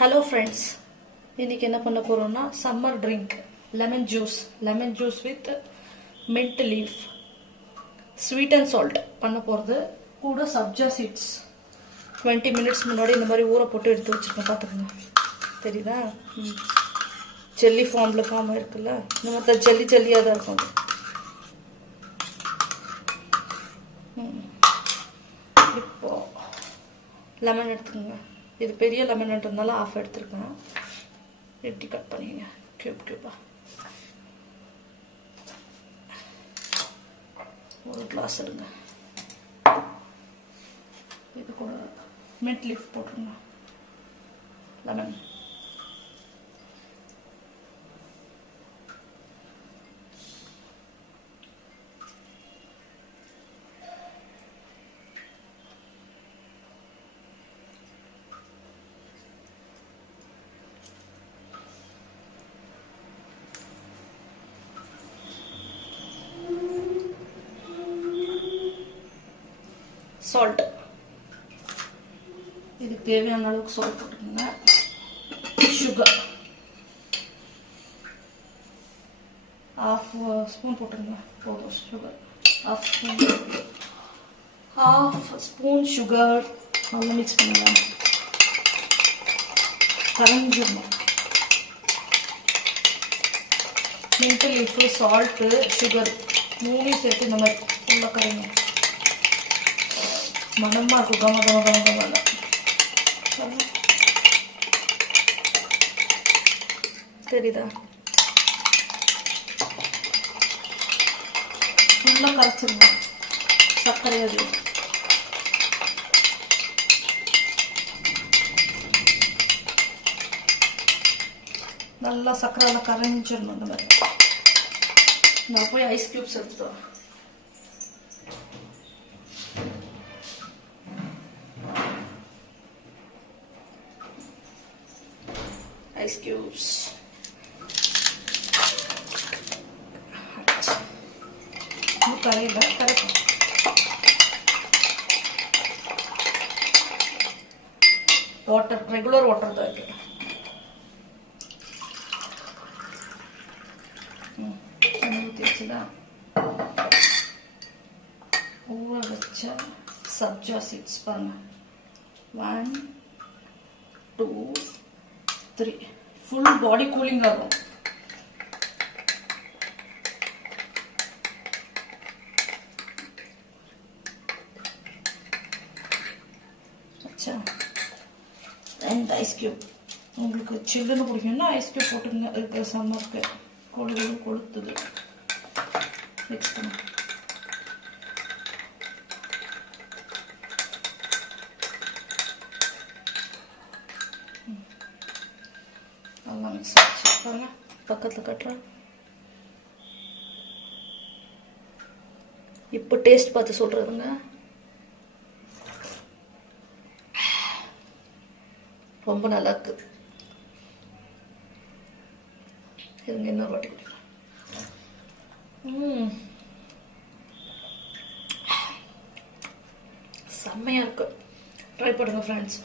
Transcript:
Hello friends, இன்னைக்கு என்ன பண்ண போறோம்னா summer drink lemon juice with mint leaf sweet and salt பண்ண போறது. கூட சப்ஜா சீட்ஸ் 20 minutes முன்னாடி இந்த மாதிரி ஊற போட்டு எடுத்து வச்சிருக்கேன். பார்த்துக்கோங்க, தெரியுதா? ஜெல்லி ஃபார்ம் இருக்குல்ல, இந்த மாதிரி ஜெல்லியாக தான் இருக்கும். இப்போ லெமன் எடுத்துக்கோங்க. இது பெரிய லெமன்ன்றதுனால ஆஃப் எடுத்துருக்கேன். எப்படி கட் பண்ணிங்க கியூபா. ஒரு கிளாஸ் எடுங்க. இது கூட மின்ட் லீஃப் போட்டுருங்க. லெமன் சால்ட், இதுக்கு தேவையான அளவுக்கு சால்ட் போட்டுக்கோங்க. சுகர் ½ ஸ்பூன் போட்டுக்கோங்க, போதும். சுகர் ½ ஸ்பூன் சுகர் நல்லா மிக்ஸ் பண்ணுங்க. கரைஞ்சிடணும். மின்ட் லீஃபு, சால்ட்டு, சுகர் மூணையும் சேர்த்து இந்த மாதிரி ஃபுல்லாக கரைங்க. மனமா இருக்கும். கம தெரியுதா? ஃபுல்லாக கரைச்சிருங்க. சர்க்கரை அது நல்லா சர்க்கரை கரைஞ்சிடணும். இந்த மாதிரி நான் போய் ஐஸ் கியூப்ஸ் எடுத்துட்டு வரேன். Ice cubes. கரைக்கும். வாட்டர், ரெகுலர் வாட்டர் தான் இருக்கு. ஊற்றி வச்சுதான் ஊற வச்ச சப்ஜா சீட்ஸ் பாருங்க. 1 2 3 ஃபுல் பாடி கூலிங் ஆகும். அச்சா, அண்ட் ஐஸ் கியூப். உங்களுக்கு சில்லுன்னு பிடிக்கும்னா ஐஸ் கியூப் போட்டுங்க. இருக்கிற சம்மருக்கு கொளுத்துது. மிக்ஸ் பண்ண நல்லா மிக்ஸ் ஆச்சு பாருங்க. பக்கத்தில் கட்டுறேன். இப்போ டேஸ்ட் பார்த்து சொல்றதுங்க. ரொம்ப நல்லா இருக்கு. இருங்க இன்னொரு வாட்டி குடிக்கலாம். செம்மையா இருக்கு. ட்ரை பண்ணுங்க ஃப்ரெண்ட்ஸ்.